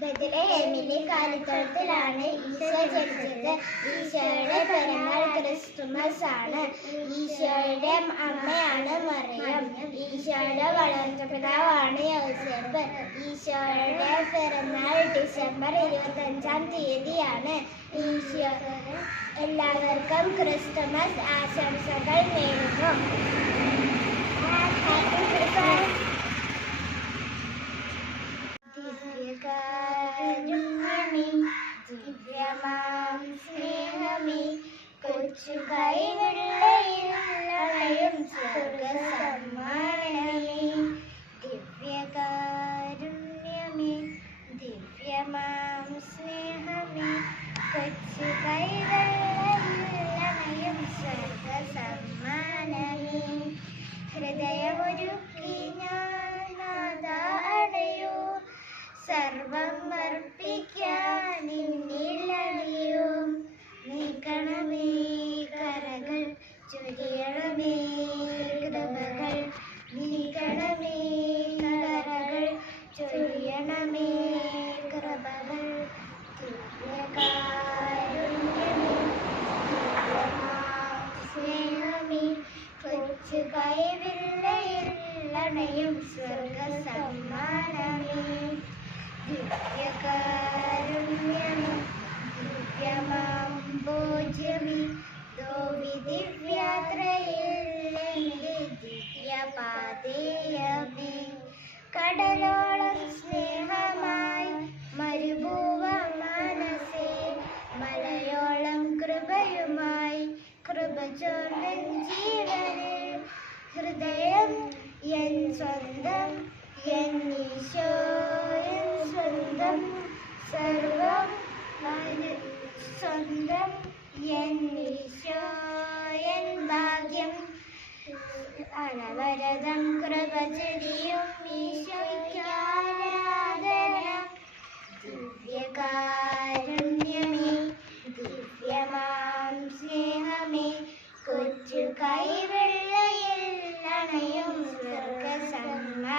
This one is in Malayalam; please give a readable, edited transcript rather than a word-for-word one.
ബെത്ലഹേമിലെ കാലിത്തൊഴുത്തിലാണ് ഈശോ ജനിച്ചത്. ഈശോയുടെ പിറന്നാൾ ക്രിസ്തുമസ് ആണ്. ഈശോയുടെ അമ്മയാണ് മറിയം. ഈശോയുടെ വളർത്തുപിതാവാണ് യോസേപ്പ്. ഈശോയുടെ പിറന്നാൾ ഡിസംബർ 25-ാം തീയതിയാണ്. എല്ലാവർക്കും ക്രിസ്തുമസ് ആശംസകൾ നേരുന്നു. ദിവ്യകാരുണ്യമേ, ദിവ്യമാം സ്നേഹമേ, കൊച്ചു കൈവെള്ളയിൽ അണയും സ്വർഗസമ്മാനമേ. ദിവ്യകാരുണ്യമേ, ദിവ്യമാം സ്നേഹമേ, കൊച്ചു കൈവെള്ളയിൽ അണയും സ്വർഗസമ്മാനമേ. ഹൃദയമൊരുക്കി ഞാൻ നാഥാ അണയൂ, സർവം അർപ്പിക്കാൻ നിന്നിലണിയൂ. നീക്കണമേ കരകൾ, ചൊരിയണമേ കൃപകൾ. നീക്കണമേ കരകൾ, ചൊരിയണമേ കൃപകൾ. ദിവ്യകാരുണ്യമേ, ദിവ്യമാം സ്നേഹമേ, കൊച്ചു കൈവെള്ളയിൽ അണയും സ്വർഗസമ്മാനമേ. ദിവ്യകാരുണ്യമേ, ദിവ്യമാം ഭോജ്യമേ, ധോവി ദിവ്യാത്രയിൽ എൻ്റെ ദിവ്യപാതേയമേ. കടലോളം സ്നേഹമായി മരുഭൂവ മനസ്സേ, മലയോളം കൃപയുമായി കൃപ ചോർന്നൻ ജീവനിൽ. ഹൃദയം എൻ സ്വന്തം, എൻ ഈശോ എൻ സ്വന്തം, സർവം സ്വന്തം, എൻ ഈശോ എൻ ഭാഗ്യം. അനവരതം കൃപ ചൊരിയും ഈശോയ്ക്കാരാധന. ദിവ്യകാരുണ്യമേ, ദിവ്യമാം സ്നേഹമേ, കൊച്ചു കൈവെള്ളയിൽ അണയും സ്വർഗസമ്മാനമേ.